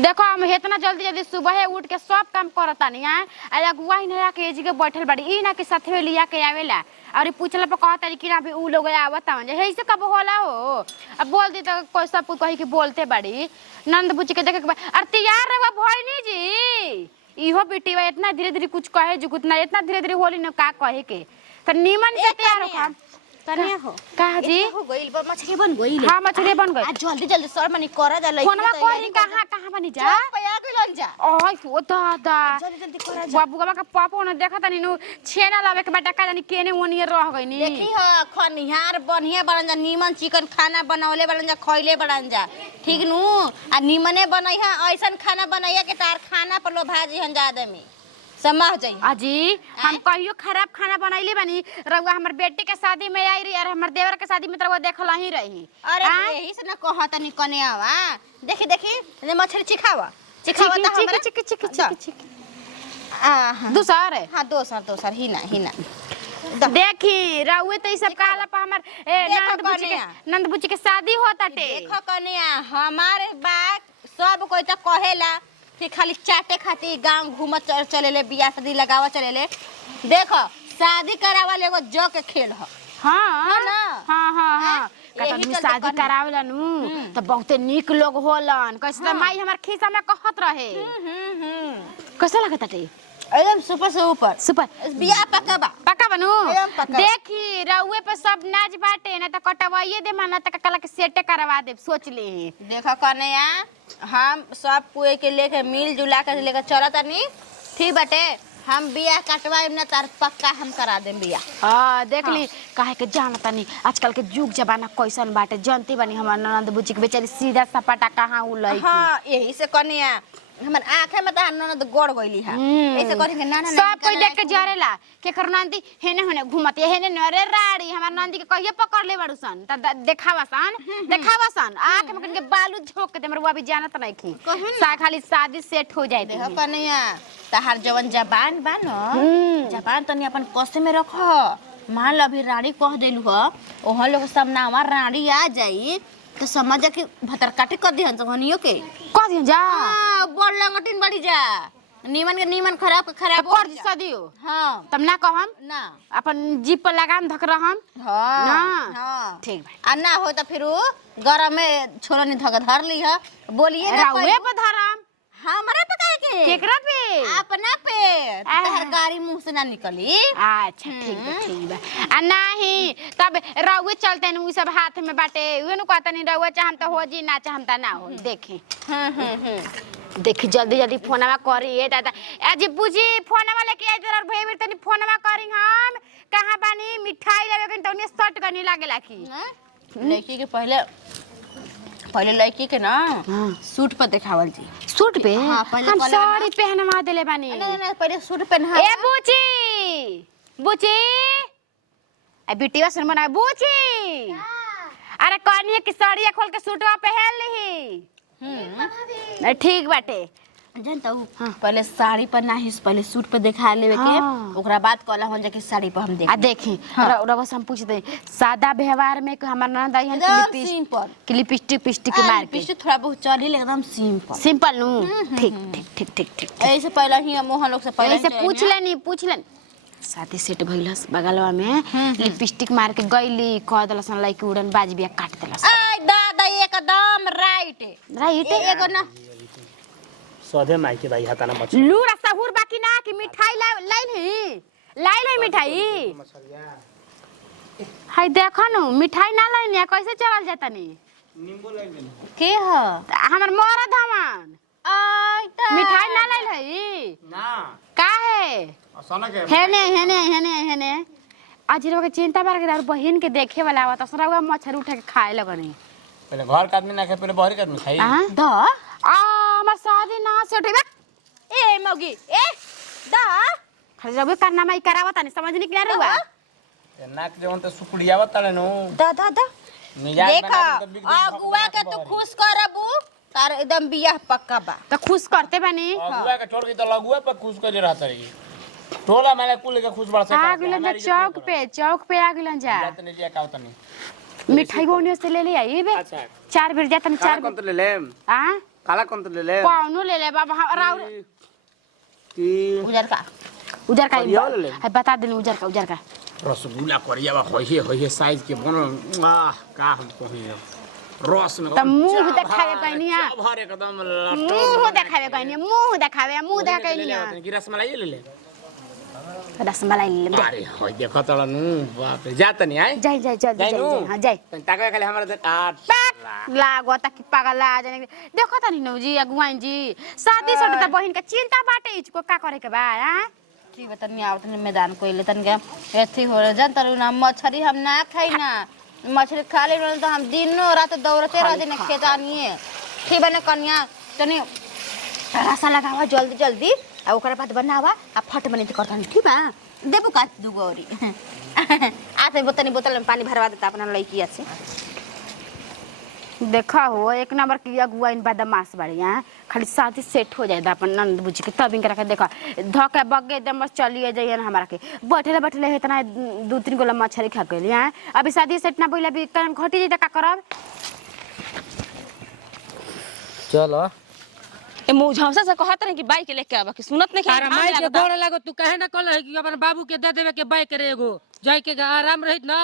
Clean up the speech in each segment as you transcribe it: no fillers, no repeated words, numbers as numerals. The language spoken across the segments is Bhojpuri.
देखो हम इतना जल्दी जल्दी सुबह उठ के सब काम करता नहीं है। अगुआ ही नया के जी के बैठल बाड़ी ई ना के साथे लिया के आवेला और पूछला पर कहता कि ना उ लोग आवता है ऐसे कब होला हो। अब बोल दी तो कोई सब कही कि बोलते बाड़ी नंद बुच्ची के देखे और तैयार रहो भइनी जी इहो बेटी बा इतना धीरे धीरे कुछ कहे जो उतना इतना धीरे धीरे होली न का कहे के तो नीमन से तैयार हो कने हो का जी हो गइल बा मछली बन गइल। हां मछली बन गई। जल्दी जल्दी सर मनी करा जा लई फोनवा करी कहां बनी जा पया गइलन जा ओय ओ दादा जल्दी जल्दी करा जा बाबूगा का पापा ने देखा तनी नु छेना लावे के बेटा का जानी केने ओनिए रह गइनी। देखी हो खनिहार बढ़िया बनन जा नीमन चिकन खाना बनावले बनन जा खइले बनन जा ठीक नु आ नीमने बनई है ऐसन खाना बनैया के तार खाना पर लो भाजी हन जा आदमी समझ जाई। अजी हम कहियो खराब खाना बनैली बनी रउआ हमर बेटी के शादी में आई रही और हमर देवर के शादी में रउआ देखला ही रही। अरे यही से न कहत तनी कने आवा देखी देखी मछली चिखावा चिखावा त हमरा चिकी हां दूसर है हां दोसर ही ना देखी रउए त ई सब कहला पर हमर नंद बुच्ची के शादी होता टे। देखो कने हमारे बात सब कोई त कहेला फिर खाली चाटे खाती गांव घूमत चलेले बियाह शादी लगावा चलेले। देखो शादी करावा लेगो जो के खेल ह हां ना हां कतनी शादी करावला नु त बहुते निक लोग होलन कैसे त माई हमर खीसा में कहत रहे। कैसा लगत टे एकदम सुपर से ऊपर सुपर बियाह पक्का बनू देखी रउए पे सब नाच बाटे ना त कटवाइए दे माना त कला के सेटे करवा दे सोच ले। देखो कन्या हम सब कोई के लेके मिल जुला के लेके चलत नहीं ठीक बाटे हम बियाह कटवाए ना तार पक्का हम करा देम बियाह। हां देख ली काहे के जानता नहीं आजकल के जुग जमाना कैसन बाटे जानती बनी हमर ननद बुच्ची के बेचारी सीधा सपाटा कहां उलई। हां यही से कन्या हमर आंखे में त ननद गड़ गइली है ऐसे करेंगे ना सब कोई देख के जरेला के कर नंदी हेने हेने घुमत हेने नरे राड़ी हमर नंदी के कहिए पकड़ ले बड़ुसन त देखावासन आंख में के बालू झोक के हमर भी जानत नहीं की सा खाली शादी सेट हो जाए। देखो कन्या तहार जवन जबान बा न जबान तनी अपन कसे में रख मान ल अभी राड़ी कह देलु ह ओहन लोग सब नामा राड़ी आ जाई तो समझ जा कि भतर काटे कर दिहन जवनियो के कह दिहन जा हां बोल लंगटिन बड़ी जा नीमन के नीमन खराब के खराब कर सदियो। हां तब ना कहम ना अपन जीप पर लगाम धक रहम हां ना हां ठीक भाई आ ना हो त फिर गरम में छोरनी धक धर ली ह बोलिए ना राउए पे धरम हमरा पता है के केकरा पे अपना पे तहर गाड़ी मुंह से ना निकली। अच्छा ठीक बा आ नहीं तब रउए चलते न उ सब हाथ में बाटे उहे न कहता नहीं रउए चाहम त हो जी ना चाहम त ना हो देखी देखी जल्दी जल्दी फोनवा करी ए दादा अजी बुझी फोनवा लेके आई जरा भई तनी फोनवा करी हम कहां बानी मिठाई लेवे के तनी शर्ट करनी लागेला की लड़की के पहले लड़की के ना सूट पर दिखावल जी सूट पे हां पहले हम साड़ी पहनवा देले बानी ना पहले सूट पहना ए बुची ए बिटिया सुन मना बुची अरे कनिए की साड़िया खोल के सूटवा पहन ली ठीक बाटे जानता हूं पहले साड़ी पर नाही पहले सूट पर दिखा लेवे के ओकरा बाद कहला हो जा के साड़ी पर हम देख आ देखी रवा हम पूछ दे सादा व्यवहार में हमर ननद आई एकदम सिंपल लिपस्टिक पिस्टिक मार के पिस्टिक थोड़ा बहुत चढ़ी एकदम सिंपल नु ठीक ऐसे पहले ही मोहन लोग से पहले ऐसे पूछ लेनी साथी सेट भइलस बगलवा में लिपस्टिक मार के गइली कह दलसन लाइक उड़न बाज बिया काट दलस आ दादा एकदम राइट एगो ना सोधे माई के दाई हाता ना मछ लूरा सहूर बाकी ना कि मिठाई लाई मिठाई हाय देखो नु मिठाई ना लाइन कैसे चल जाता नी नींबू लाई के ह हमर मरद हमन मिठाई ना लाई है ना का है असना के हेने आज रो के चिंता बार के बहन के देखे वाला आवत असरा मछर उठा के खाए लगनी पहले घर का आदमी ना खाए पहले बाहर का आदमी खाई द हमर शादी ना से उठेबे ए मौगी ए दा खाली रबे करना माई करावत नहीं समझ नहीं क्लियर हुआ नाक जवन त सुकुड़ियावत तड़े नो दा मिजाज देखा बना के अगुआ के तू खुश करबू तार एकदम बियाह पक्का बा तो खुश करते बनी अगुआ के छोड़ के त लगुआ पर खुश कर रहता रही टोला मैंने कुल के खुश बरसा आ गेलन चौक पे आ गेलन जा जात नहीं जिया कावत नहीं मिठाई बोनियो से ले ले आई बे अच्छा 4 बेर जातन 4 कौन तो ले लेम आ काला कौन तो ले ले कौनो ले ले बाबा राउर की उजर का करिया ले ले। है बता देनी उजर का रसगुल्ला करिया होइए साइज के बनो का हम कहि रस में त मुंह देखावे कहनिया भर एकदम मुंह देखावे कहनिया मुंह देखावे कहनिया गिरस मलाई ले ले रसमलाई ले ले अरे होय देखो त नु बाप रे जा तनी आइ जाई हां जाई ताके खाली हमरा दे काट लागो त कि पागल आ जाने देखो त नि जी अगुवाइन जी शादी सटे त बहिन के चिंता बाटे इसको का करे के बा हां ठीक बा तनी आवत ने मैदान कोइले तन के एथी हो जान तरु ना मछरी हम ना खाई ना मछली खा ले तो हम दिनो रात दौड़ते रह दिन खेतानिए ठीक बने कन्या तनी रसा लगावा जल्दी आ ओकरा बाद बनावा आ फट बने करता ठीक बा देबो का दुगो औरी आते बोतल में पानी भरवा देता अपना लड़की से देखा हो एक नंबर की अगुवाइन बदमाश बाड़ी हां खाली शादी सेट हो जाए अपन नंद बुझ के तब इनकरा के देखा धके बगे दम बस चलिए जाइए हमरा के बैठले इतना 2-3 गोला मछली खा गेली हां अभी शादी सेट ना बोला भी काम घटी जाई त का करब चलो ए मुझौसा से कहत रहे कि बाइक लेके आवा कि सुनत नहीं अरे माई के गोड़ लागो तू कहे ना कल है कि अपन बाबू के दे देवे के बाइक रे एगो जाई के आराम रहित ना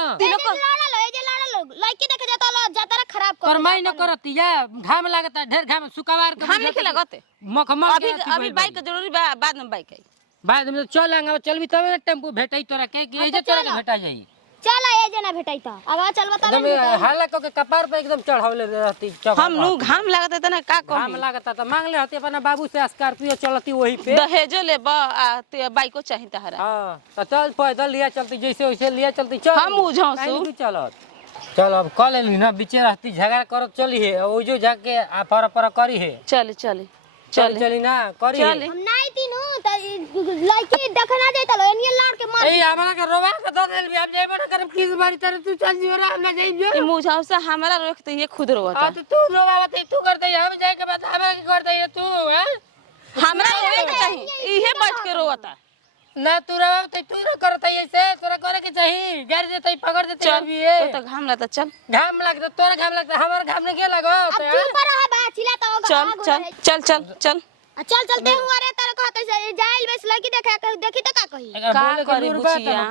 लड़की देखे जाता लो जाता खराब पर माई न करती या घाम लागता ढेर घाम सुकावार के हम नहीं लगत मखमल अभी बाइक के जरूरी बा बाद में बाइक आई बाद में चल आंगा चलबी तब ना टेम्पू भेटई तोरा के कि जे तोरा के भेटा जाई चल ए जना भेटाई त अब चलबा त एकदम हाला के कपार पे एकदम चढ़ावले रहती हम नु घाम लागत त ना का घाम कम लागता त मांग ले हती अपना बाबू से स्कॉर्पियो चलती वही पे दहेजो ले बा ते बाइको चाहिए तहरा हां त चल पैदल लिया चलती जैसे वैसे लिया चलती चल हम मुझौसु चलत चल अब कल एली ना बीचे रहती झगड़ा करत चली है ओ जो जाके पर करी है चल चली ना करी है चल हम नाई तीनु त लड़की देखना जाता लो एनिए लाड़ के मार ए हमरा के रोवा के दे देल हम जेबो ना करब किस बारी तर तू चल जियो रा हम ना जाइबो ये मुझौसा हमरा रोकते ये खुद रोता तो तू रोवावत तू कर दे हम जाए के बाद हमरा के कर दे तू हैं हमरा रोए के चाहिए इहे बैठ के रोता ना तू रोवावत तू न करत ऐसे तोरा करे के चाहिए गाड़ी देते पकड़ देते अभी ये तो घाम लगता चल घाम लगता तोरा घाम लगता हमर घाम ने के लगो तो चुप रह बा चिल्ला त चल चल चलते हुआ रे तेरे कहते से जाइल बस लड़की देखी तो का कही का करी बुचिया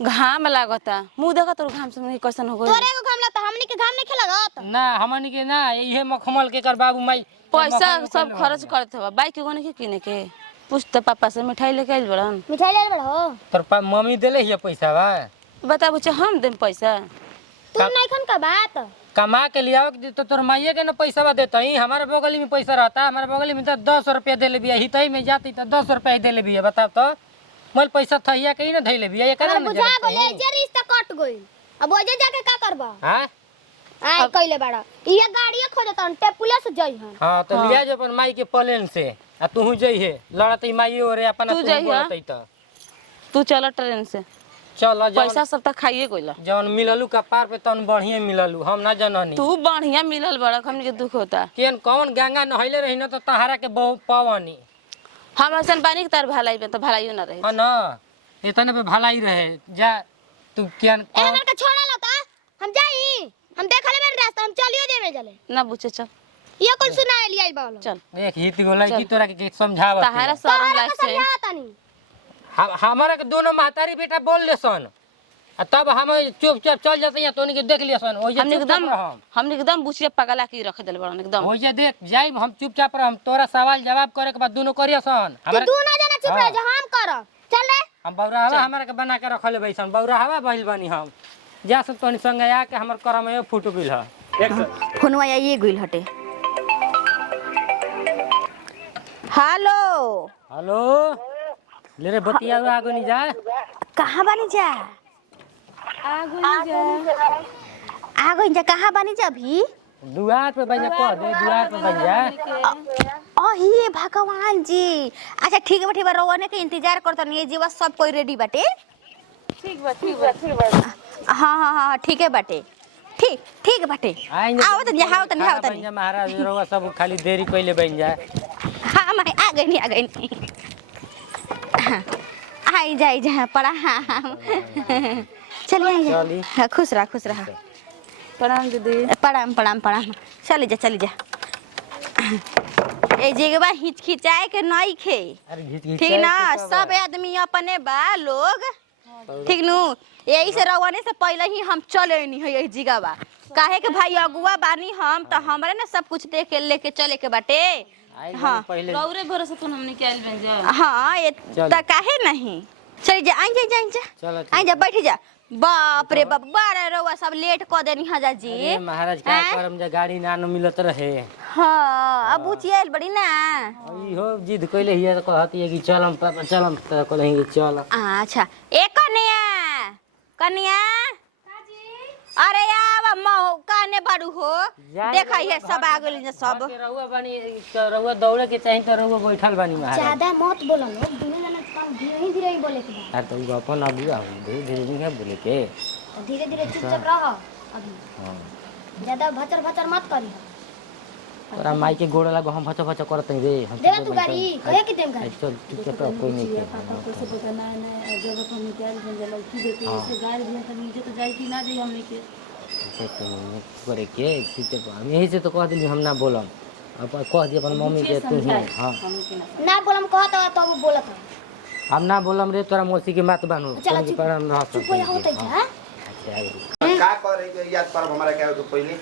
घाम लागता मुंह देखा तो घाम से नहीं कैसन हो गई तोरे को घाम लगता हमनी के घाम नहीं खेलगत ना हमनी के ना इहे मखमल के कर बाबू माई पैसा सब खर्च करत हवा बाइक कोने के किने के पूछ त पापा से मिठाई लेके आइल बड़न मिठाई ले बड़ो तोर मम्मी देले हिया पैसा बा बता बुचे हम देम पैसा तू नहीं खन का बात कमा के लियाओ तो तोर माइये के ना पैसा बा देता ही हमारे बगली में पैसा रहता हमारे बगली में तो 10 रुपया दे ले बिया हितई में जाती तो 10 रुपया दे ले बिया बता तो मोल पैसा थहिया के ही ना धइले बिया एकरा हमरा बुझा बोले जे रिश्ता कट गइल अब ओजे जाके का करबा हां आय कइले बड़ा ये गाड़िया खोजतन टेपुला से जई हन हां तो लिया जो अपन माई के प्लेन से आ तू जई है लड़तई माई ओरे अपन तू जइहा तू चल ट्रेन से चल पैसा सब त खाइए गइल जवन मिललू कपार पे तन बढ़िया मिललू हम ना जननी तू बढ़िया मिलल बड़ा हमनी के दुख होता केन कौन गंगा नहइले रही न तो तहारा के बहु पवनी हम ऐसन पानी के तार भलाई पे तो भलाइयो ना रहे हां ना इतने पे भलाई रहे जा तू केन ए हमरा के छोड़ा लता हम जाई हम देखले मेरे रास्ता हम चलियो देवे चले ना बुचे चल ये कौन सुना लिया बालो चल देख हित गोलाई की तोरा के समझावत तहारा शरम लाग से समझातानी हमारा के दोनों महतारी बेटा बोल ले सन आ तब हम चुपचाप चल जाते हैं तो उनके देख लिया सन ओजे हम एकदम बुचिया पगला के रख देल बड़न एकदम ओजे देख जाई हम चुपचाप रह हम तोरा सवाल जवाब करे के बाद दोनों करिया सन तू दोनों जना चुप रह जा हम कर चल रे हम बौराहवा हमरा के बना के रखले बैसन बौराहवा बहिल बनी हम जा सब तोनी संग आ के हमर करम में फूट गेल ह फोनवा आइए गइल हटे हेलो हेलो ले रे बतिया आगो नहीं जा कहां बानी जा आगो जा कहां बानी जा अभी दुआर पे बजा कह दे दुआर पे बजा हे भगवान जी अच्छा ठीक है बा रोने के इंतजार करत नहीं जीवा सब कोई रेडी बाटे ठीक बा हां ठीक है बाटे ठीक बाटे आओ तनी महाराज रोवा सब खाली देरी कइले बन जा हां मैं आ गई आई जाई जा पड़ा हां चलिए हाँ, खुश रहा प्रणाम दीदी प्रणाम चली जा ए जगह हिचकिचाए के नहीं खे अरे ठीक ना सब आदमी अपने बा लोग ठीक नु यही से रवाने से पहले ही हम चले नहीं है यही जगह बा काहे के भाई अगुआ बानी हम तो हमरे ना सब कुछ देख के लेके चले के बाटे हाँ पहले रौरे भरोसे तो हमने क्या बन जा हाँ ये त काहे नहीं चल जा आई जा चलो आई जा बैठ जा बाप रे बाप बारे रउआ सब लेट क देनी हजा जी अरे महाराज का करम जे गाड़ी ना मिलत रहे हाँ अब उचियल बड़ी ना इहो जिद कइले हिया त कहती है कि चलम पापा चलम त कहले कि चल अच्छा ए कन्या अरे आव मौ काने बाड़ू हो देखा है सब आ गेल सब रहुआ बानी रहुआ दौड़े के चाहिए तो रहुआ बैठल बानी महाराज ज्यादा मत बोलो लोग धीरे जना काम धीरे ही बोले के यार तो अपन अगुआ हो धीरे धीरे नहीं बोले के धीरे धीरे चुपचाप रहो अभी ज्यादा भचर भचर मत करी तोरा माई के गोड़ लागो हम भच भच करत नहीं रे हम देगा तू गाड़ी कहे कि देम गाड़ी चल टिकट कोई नहीं के पापा को से पता ना जब हम निकाल बन जाला की देते ऐसे गाड़ी में तो नीचे तो जाई कि ना जाई हमने के करे के टिकट हम यही से तो कह दिली हम ना बोलम अब कह दी अपन मम्मी के तू ही हां ना बोलम कहत तो वो बोलत हम ना बोलम रे तोरा मौसी के बात बानू चल चुप पर हम रह चुप हो होतै जा का करे के याद पर हमारा क्या हो तो पहले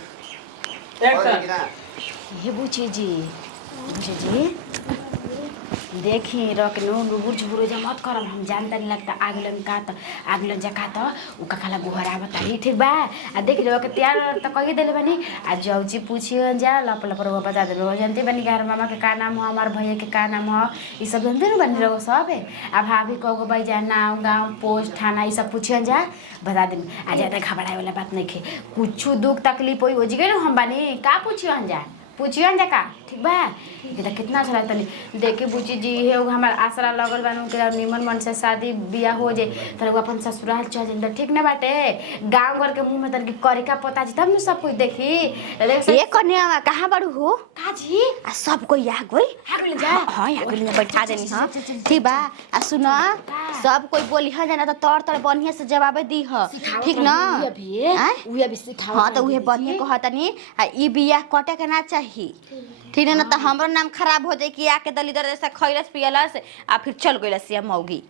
और कि ना ये बुची जी देखी रखनो बुर्ज बुर्ज मत करम हम जानता नहीं लगता आगलन का त आगलन जका त उ कखाला गोहरा बताई ठीक बा आ देख लो के तैयार त कहि देले बनी आ जौजी पूछियो जा लप लप रो बता देबे जानते बनी घर मामा के का नाम हो हमार भैया के का नाम हो ई सब जानते न बनी रहो सब है आ भाभी को भाई जा नाम गांव पोस्ट थाना ई सब पूछियो जा बता दे आ ज्यादा घबराए वाला बात नहीं खे कुछ दुख तकलीफ होई हो जिगे न हम बानी का पूछियो जा पूछियो न का ठीक बा ये कितना अच्छा लगता नहीं देखे बुची जी है हमार आसरा लगल बानू के निमन मन से शादी बियाह हो जाए तर वो अपन ससुराल चल जाए ठीक ना बाटे गांव घर के मुंह में तन की करिका पता जी तब न सब कुछ देखी ये कन्या कहां बाड़ू हो का जी आ सब कोई आ गई जा हां आ गई बैठा देनी हां ठीक बा आ सुन सब कोई बोली ह जाना त तोर तोर बढ़िया से जवाब दी ह ठीक ना उ अभी सिखाओ हां तो उहे बढ़िया कहतनी आ ई बियाह कटे के ना चाहिए ठीक है ना तो हमरो नाम खराब हो जाए कि आके दलिदर जैसा खैलस पियलस आ फिर चल गइलस या मौगी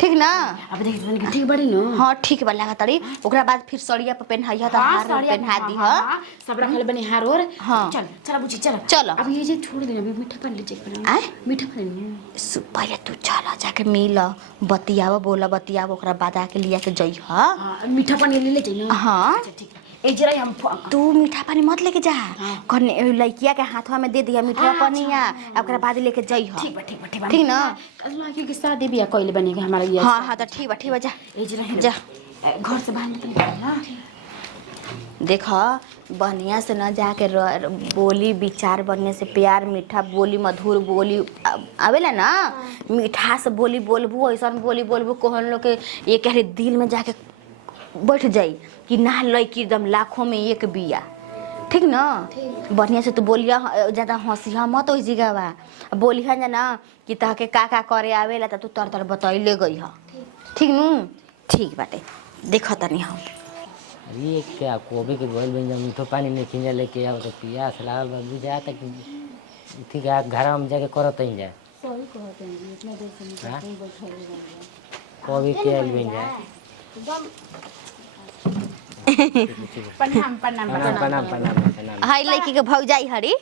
ठीक ना अब देख बन के ठीक बड़ी न हां ठीक बा लागत तड़ी ओकरा बाद फिर सड़िया पे पहनाइया त हार पहना दी ह सब रखल बनी हार और हाँ। चल चल बुची चल चलो। अब ये जे छोड़ देना अभी मीठा पानी ले चेक बना आय मीठा पानी पहले तू चल जाके मिल बतियाव बोला बतियाव ओकरा बाद आके लिया के जई ह हां मीठा पानी ले चाहिए हां ठीक ए जरा हम तू मीठा पानी मत लेके जा कने लड़किया के हाथवा में दे दिया मीठा पानी या ओकरा बाद लेके जई ह ठीक बा ठीक ना लड़की के शादी बियाह कइले बनी के हमारा ये हां हां तो ठीक बा जा ए जरा जा घर से बाहर निकल ना देख बढ़िया से न जाके बोली विचार बढ़िया से प्यार मीठा बोली मधुर बोली आवेला ना मीठा से बोली बोलबू ऐसा बोली बोलबू कहन लोग के ये कह दिल में जाके बैठ जाई कि ना लड़की एकदम लाखों में एक बिया ठीक ना बढ़िया से तू बोलिया ज्यादा हंसिया मत ओइ जगह बा बोलिया ना कि तहके का करे आवेला त तू तर बतैले गई ह ठीक नु ठीक बाटे देख तनी हम ये क्या कोबी के बोल बन जा मीठो पानी नहीं खिंजा लेके आओ तो पियास लागल बा बुझा तक ठीक है घर में जाके करत ही जा सही कहते हैं इतना देर से हाँ? बैठे कोबी के आइल बन जा प्रणाम हाय लड़की के भौजाई हरी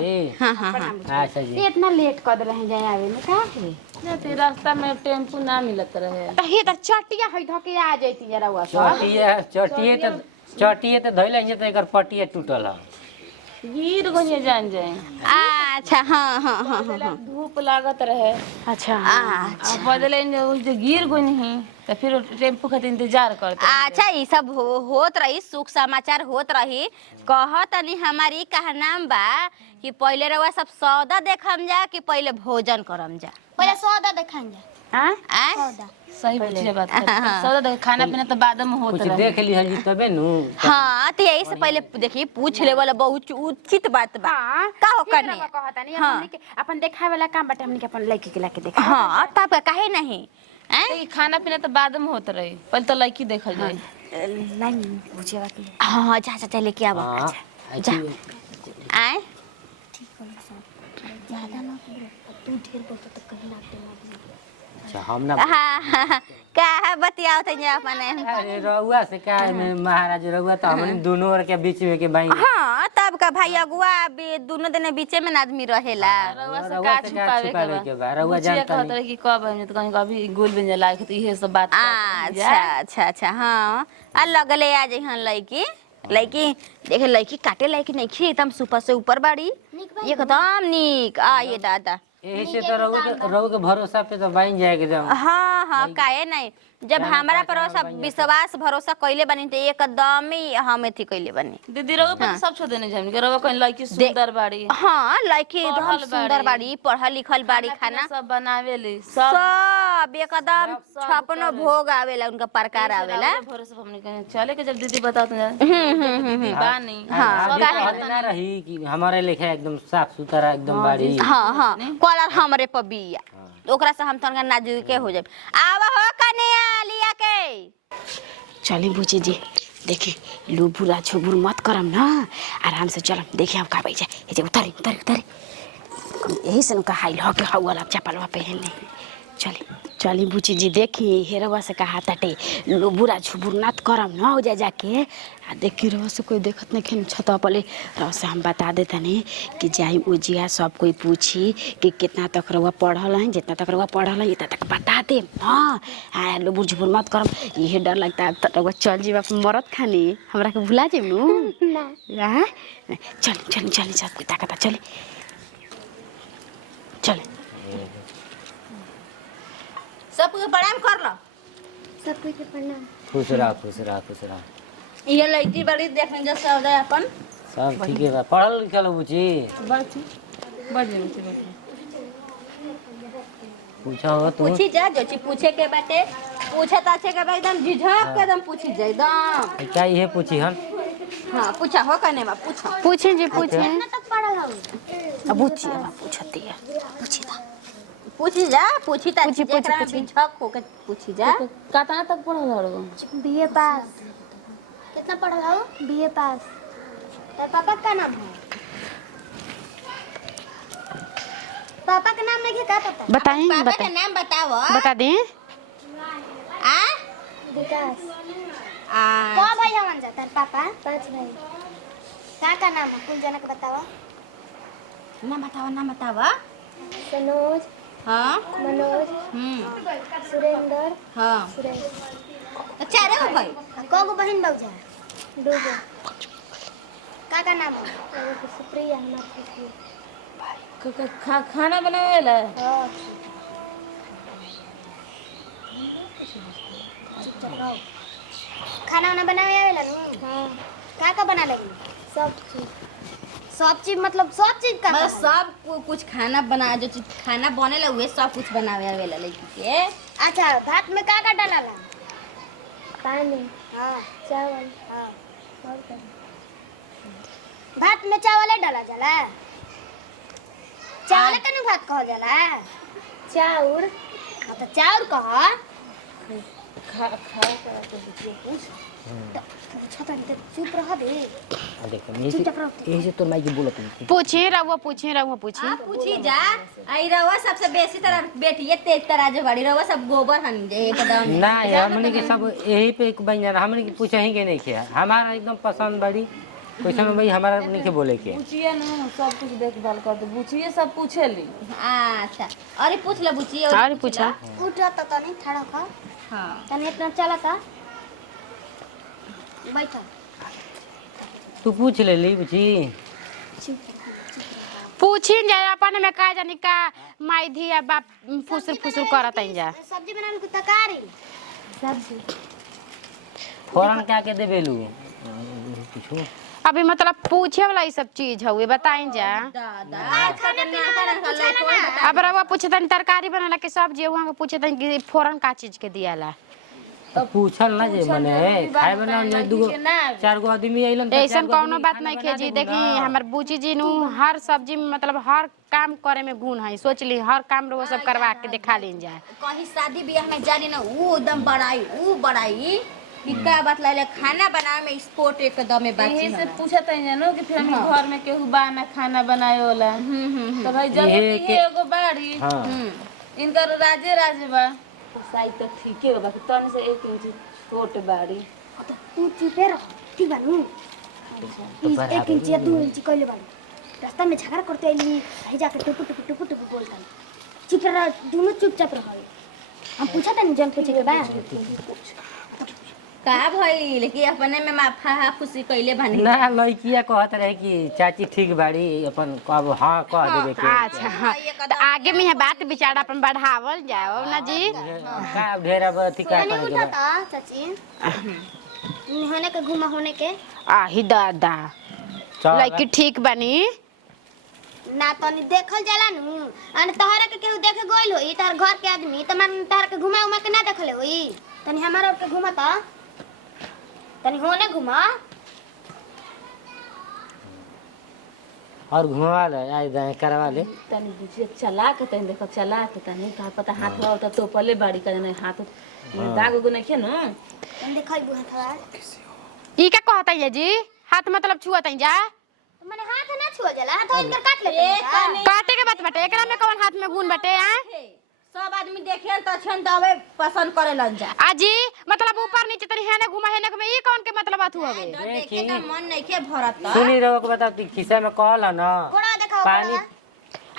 ए हां हां हां अच्छा जी इतना लेट कर रहे जाए आवे में का के नहीं रास्ता में टेम्पू ना मिलत रहे त हे त चटिया है धके आ जैती जरा वा सब चटिए तो धइल जे त एकर पटिए टूटल ह गिर गइए जान जाए अच्छा हां हां हां हां धूप लागत रहे अच्छा अच्छा अब बदले जो गिर गई नहीं तो फिर टेम्पू खातिर इंतजार करते अच्छा ये सब होत रही सुख समाचार होत रही कहतनी हमारी कहा नाम बा कि पहले रवा सब सौदा देखम जा कि पहले भोजन करम जा पहले सौदा देखाएंगे हां सौदा सही पूछले बात सौदा देख खाना पीना तो बाद में होत कुछ रहे देख ली हजी तबे नु हाँ तो यही से पहले देखिए पूछ ले वाला बहुत उचित बात बा हां का हो करने कहता नहीं हमनी के अपन देखावे वाला काम बाटे हमनी के अपन लड़की के लाके देखा हाँ तब काहे नहीं तो खाना पीना तो बाद में होत रहे पहले तो लड़की देखल जाए लाइन पूछे बाकी हाँ जा लेके आवा हां जा आए ज्यादा ना बोलो तू ढेर बोलता तो कहीं ना अच्छा हम ना हाँ का है बतियाओ थे अपने अरे रउआ से का में महाराज रउआ तो हमने दोनों और के बीच में के भाई हाँ तब का भाई अगुआ दोनों दिन बीचे में आदमी रहेला रउआ से रउआ का से छुपावे के बा रउआ बुचिया जानता कहत रहे कि कब हम तो कहीं कभी गोल बन जाला तो इहे सब बात अच्छा हाँ आ लगले आ जइहन लड़की देखे लड़की काटे लड़की नहीं खी एकदम सुपर से ऊपर बाड़ी एकदम निक आ ये दादा यही से तो रउआ के भरोसा पे तो बन जाए एकदम हाँ काहे नहीं जब हमारा भरोसा विश्वास भरोसा कइले बनी तो एकदम ही हम एथी कइले बनी दीदी रउआ पर सब छोड़ देने जाम के रउआ कहीं लड़की सुंदर बाड़ी हाँ लड़की एकदम पढ़ल सुंदर बाड़ी। बाड़ी पढ़ल लिखल बाड़ी खाना सब बनावेली सब सब एकदम छपनो भोग आवेला उनका प्रकार आवेला भरोसे पर हमने कहीं चले के जब दीदी बताते हैं दीदी बानी हाँ अभी ना रही कि हमारे लेखा एकदम साफ सुथरा एकदम बाड़ी हाँ कलर हमरे पर बिया ओकरा से हम तनका नाजुक के हो जाए आवा हो कन्या लिया के चली बुची जी देखी लुबुरा छुबुर मत करम ना आराम से चलम देखी हम का बैठे ये जे उतारी यही से उनका हाई लह के हाउ वाला चपलवा पहन ले चली बुची जी देखी हेरवा से कहा ताटे लुबुरा छुबुर मत करम ना हो जाके आ देखी रवा से कोई देखत नहीं खेन छत पले रवा से हम बता देता नहीं कि जाई उजिया सब कोई पूछी कि कितना तक रवा पढ़ल है जितना तक रवा पढ़ल है इतना तक बता दे हाँ आ लुबुर झुबुर मत करम यही डर लगता है रवा चल जीवा मरत खानी हमरा के भुला जेमू ना चल सब कोई ताकता चले सबके प्रणाम कर लो सब कोई के प्रणाम खुश रहा ये लड़की बड़ी देखने जो सौदा अपन सब ठीक है बा पढ़ल लिखल बुची पूछा होगा तू पूछी जा जो चीज पूछे के बाटे पूछे तो अच्छे के बा एकदम झिझक के एकदम पूछी जा एकदम क्या ये पूछी हम हाँ पूछा हो कने बा पूछो पूछे जी पूछे कितना तक पढ़ल हो अब पूछी अब पूछती है पूछी जा पूछी ता पूछी, जेकरा में पूछी। झिझक हो के पूछी जा कतना तक पढ़ल हो बीए पास कितना पढ़ल हो बीए पास तेरे पापा का नाम है पापा का नाम नहीं क्या पता बताएं पापा का नाम बताओ बता दें आ विकास आ कौन भाई हमन जा तेरे पापा 5 भाई का नाम है कुल जना के बताओ नाम बताओ सनोज हाँ मनोज सुरेंद्र हाँ सुरेश तो चारे हो भाई कौगो बहन बउजा दूगो का नाम है एगो के सुप्रिया हमार खुशी खाना बनावेला हाँ चुपचाप रहो खाना वाना बनावे आवेला नु हाँ का बना लेगी सब चीज मतलब सब चीज का बस सब कुछ खाना बना जो चीज खाना बनेला उहे सब कुछ बनावे आवेला लड़की के अच्छा भात में का डाला पानी हाँ चावल हाँ और क्या भात में चावल डाला जाला चावल के नु भात कहल जाला चाउर हाँ तो चाउर कह चुप रह दे देखो यही से तो माई की बोलत है पूछे रहुआ पूछे पूछी जा आई रवा सबसे बेसी तरह बेटिए तेज तरह जो बड़ी रवा सब गोबर हन जे एकदम ना हमने के सब यही पे एक बन जाना हमने के पूछा ही के नहीं किया हमारा एकदम पसंद बड़ी क्वेश्चन भाई हमारा नहीं के बोले के बुचिया ना सब कुछ देखभाल कर दे बुचिए सब पूछेली अच्छा अरे पूछ ले बुची और पूछा उठा तो नहीं खड़ा का हां तने इतना चला का बैठा तू पूछ ले ली बुची पूछी जा अपन में का जानी का माई धिया बाप फुसुर करत आई जा सब्जी बनाने की तकारी सब्जी फौरन क्या के देबेलू पूछो अभी मतलब पूछे वाला ये सब चीज हउए बताई जा दादा खाने पीने का रखल है अब रवा पूछे तनी तरकारी बनाला के सब्जी वहां के पूछे तनी कि फौरन का चीज के दियाला तो पूछल ना जे मने खाए वाला ने दुगो चार गो आदमी आइलन ऐसा कोनो बात नहीं के जी देखी हमर बूची जी नु हर सब्जी में मतलब हर काम करे में गुण है सोच ली हर काम रो सब करवा के दिखा लेन जाए कहीं शादी ब्याह में जानी ना वो एकदम बड़ाई वो बड़ाई कि का बात लाले खाना बनावे में स्पोर्ट एकदम में बात यही से पूछत है जानो कि फिर हम घर में केहू बा ना खाना बनाए वाला तो भाई जरूरत है एगो बाड़ी इनकर राजे राजे बा तो साई तो ठीके बा कि तन से 1 इंच छोट बाड़ी तू चुपे रह ठीक बा नु 1 इंच या 2 इंच कइले बाड़ी रास्ता में झगड़ा करते आइली भाई जाके टुकु टुकु टुकु टुकु बोलता चुप रह दोनों चुपचाप रह हम पूछा था जन पूछे के बा का भइल कि अपने में माफा खुशी कइले बानी ना लड़किया कहत रहे कि चाची ठीक बाड़ी अपन कब हाँ कह देवे के अच्छा हाँ तो आगे में है बात विचार अपन बढ़ावल जाओ ना जी का ढेरा अथी का नहीं करे उठा था चाची होने के घुमा होने के आही दादा चल लड़की ठीक बनी ना तनी देखल जाला नु अन तहरा के केहू देखे गइल होई तार घर के आदमी त मन तहरा के घुमा उमा के ना देखले होई तनी हमारा के घुमा ता तनी होने घुमा और घुमवा ले आई दाएं करवा ले तनी बुझिए चला के तनी देखो चला के तनी का पता हाथ में तो पले बाड़ी का नहीं हाथ दाग उग नहीं खे नु तनी देखई बुहा था ई का कहता है जी हाथ मतलब छुआ तई जा मने हाथ ना छुआ जाला हाथ इनकर काट ले काटे के बात बटे एकरा में कौन हाथ में गुण बटे हैं सब आदमी देखे त छन दवे पसंद करे लन जा आजी मतलब ऊपर नीचे तनी है ना घुमा है ना में ई कौन के मतलब बात हुआ बे देखे त मन नहीं के भरत त सुनी रहो के बता खिसा में कहल ना कोड़ा देखाओ पानी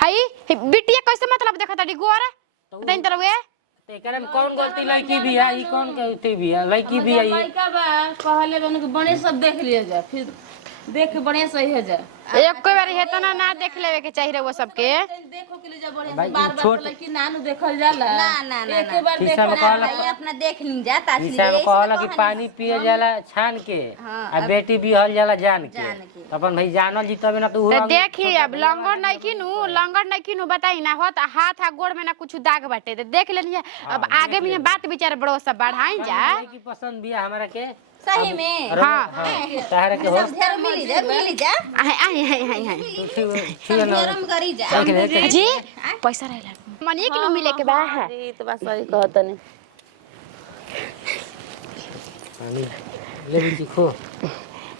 हई बिटिया कैसे मतलब देखा तड़ी गोरा तइन तरवे एकरा में कौन गलती लड़की भी है ई कौन गलती भी है लड़की भी है ई लड़का बा कहले बन के बने सब देख लिया जा फिर देख के बढ़िया सही हो जा एक कोई बार है तना ना देख लेवे के चाहिए वो सबके देखो के लिए जा बढ़िया भाई, से बार बार छोट- लड़की नानू देखल जाला ना एक बार खिसा में देखल कहल भाई अपना देख ली जा तासी खिसा में कहल कि पानी पिए जाला छान के आ बेटी बिहल जाला जान के अपन भाई जानल जी तबे ना तू तो देखी अब लंगर नहीं किनू बताई ना होत हाथ आ गोड़ में ना कुछ दाग बाटे तो देख लेनी अब आगे में बात विचार बड़ो सब बढ़ाई जा की पसंद भी है हमरा के सही में हाँ तारे के हो ढेर मिली जा आई ढेरम करी जा जी पैसा रहेला मनी किलो मिले के बा है ई तो बात सही कहत नहीं पानी ले बिजी खो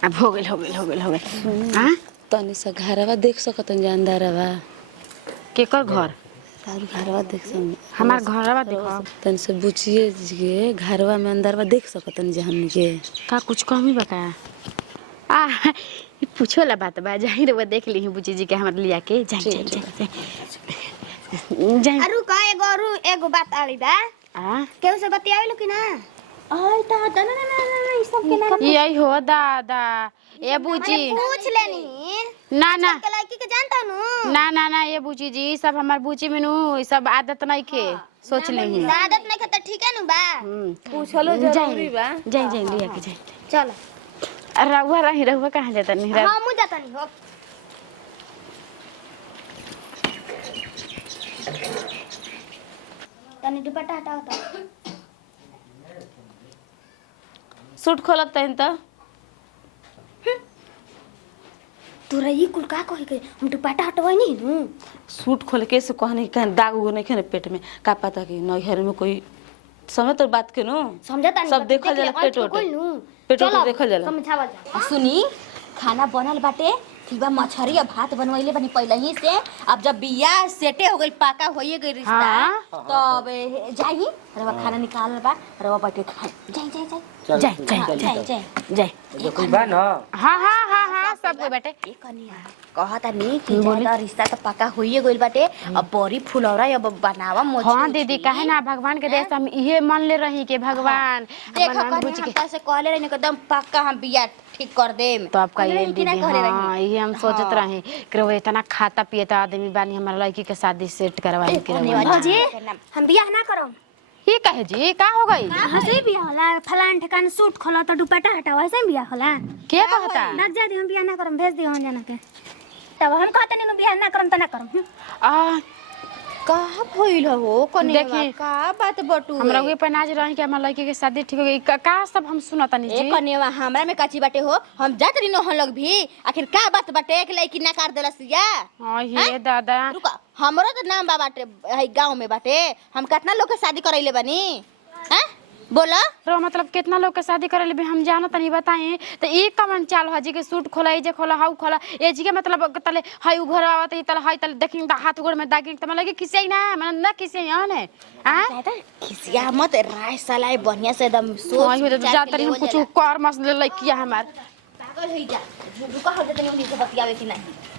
अब हो गेल हां तनी सा घरवा देख सकतन जानदारवा केकर घर सारू घरवा देख सम हमार घरवा देखो तनी से बुचिए के घरवा में अंदरवा देख सकतन जे हमनी के का कुछ कमी बका आ ई पूछो ला बात बा जाहिर वो देख ली बुची जी के हमर लिया के जाई अरु का एगो बात आली बा आ केहू से बतियावेलो कि ना आई ता ना ई सब के ना यही हो दादा ए बुची पूछ लेनी ना ना के लड़की के जानता नु ना ये बुची जी सब हमार बुची में नु ई सब आदत नहीं के सोच ले ही आदत नहीं खता ठीक है नु बा पूछलो जरूरी बा जाई लिया के जाई चलो रहुआ कहाँ जाता नहीं रहुआ हां मु जाता नहीं हो तनी दुपट्टा हटाओ तो सूट खोलत तहन त तोरा ई कुल का कहे के हम दुपट्टा हटवाई नहीं नु सूट खोल के से कहने कहीं दाग उग नहीं खेने पेट में का पता कि नैहर में कोई समझ तो बात के नो समझता नहीं सब देखल जाला पेट ओट पेट ओट देखल जाला समझावा जा सुनी खाना बनल बाटे ठीक बा मछरी या भात बनवैले बनी पहले ही से अब जब बिया सेटे हो गई पाका होइए गई रिश्ता तब जाई रवा खाना निकाल बा रवा बाटे खाई जाई जो कोई बा ना हाँ सब कोई बाटे ए कनिया कहता नहीं कि ज्यादा रिश्ता तो पक्का होइए गइल बाटे अब बड़ी फुलौरा अब बनावा मोची हाँ दीदी काहे ना भगवान के देश हम इहे मान ले रही के भगवान देखो कनिया हम से कहले रही एकदम पक्का हम बिया ठीक कर देम तो आपका ये दीदी हाँ ये हम सोचत रहे कि वो इतना खाता पियता आदमी बानी हमारा लड़की के शादी सेट करवाई के जी हम बियाह ना करम ये कहे जी का हो गई हसे बियाह होला फलान ठिकान सूट खोला तो दुपट्टा हटाओ ऐसे बियाह होला के कहता लग जा हम बियाह ना करम भेज दियो हम जना के तब हम कहते नहीं बियाह ना करम त ना करम आ कहा भइल हो कनिया देखी, का बात बटू हमरा वे पनाज रही कि हमार लड़की के शादी ठीक हो गई का सब हम सुनता नहीं ए जी कनिया हमरा में काची बाटे हो हम जात रही न हम लोग भी आखिर का बात बाटे एक लड़की ना कर देलस या हां ये दादा रुका हमरो तो नाम बा बाटे है गांव में बाटे हम कितना लोग के शादी करैले बनी हैं बोला तो मतलब कितना लोग के शादी करे भी हम जाना तनी बताएं तो ई कमन चाल हो जी के सूट खोला जे खोला हाउ खोला ए जी के मतलब तले हाय उ घर आवत ई तले हाय तले देखिन त हाथ गोड़ में दागी त लगे किसे ना मन ना किसे ने हां दादा खिसिया मत राय सलाह बढ़िया से एकदम सोच जा तरी हम कुछ कर मस ले किया हमार पागल होई जा रुका हो जतनी उन्हीं से बतियावे कि नहीं